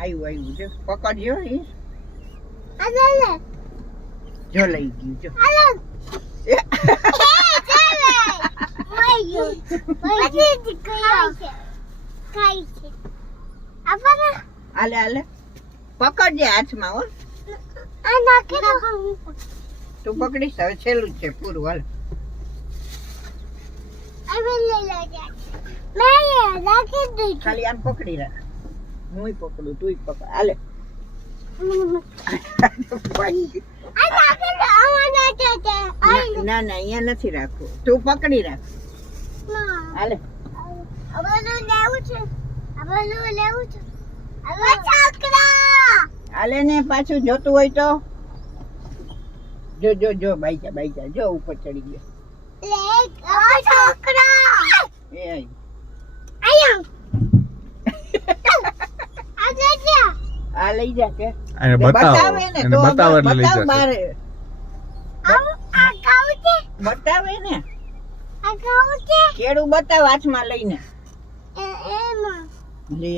આવ્યું જો પકડજો એ આલે જો લઈ ગયું જો આલે માયો પછી દીકરા કાઈ છે આપણા આલે આલે પકડજે હાથમાં હો આ નાખી દો તું પકડીશ હવે છેલ્લું છે પૂરું હાલ હવે લઈ લે મેં નાખી દઈ ખાલી આમ પકડી રાખ હુંય પકડું તુંય પકડ હાલે આ નાખી દો આમાં નાખે ના ના અહીંયા નથી રાખવું તું પકડી રાખ હાલે અબલું લેવું છે હવે છોકરા હાલે ને પાછું જોતું હોય તો જો જો જો બાઈજા જો ઉપર ચડી ગયો લે આ છોકરા એ આઈ આયા આ જે આ લઈ જા કે એને બતાવો ને એને તો બતાવો એટલે લઈ બતાવ જશે મારે આ કાઉ છે બતાવે ને આ કાઉ છે કેળું બતાવ હાથમાં લઈને એમાં લે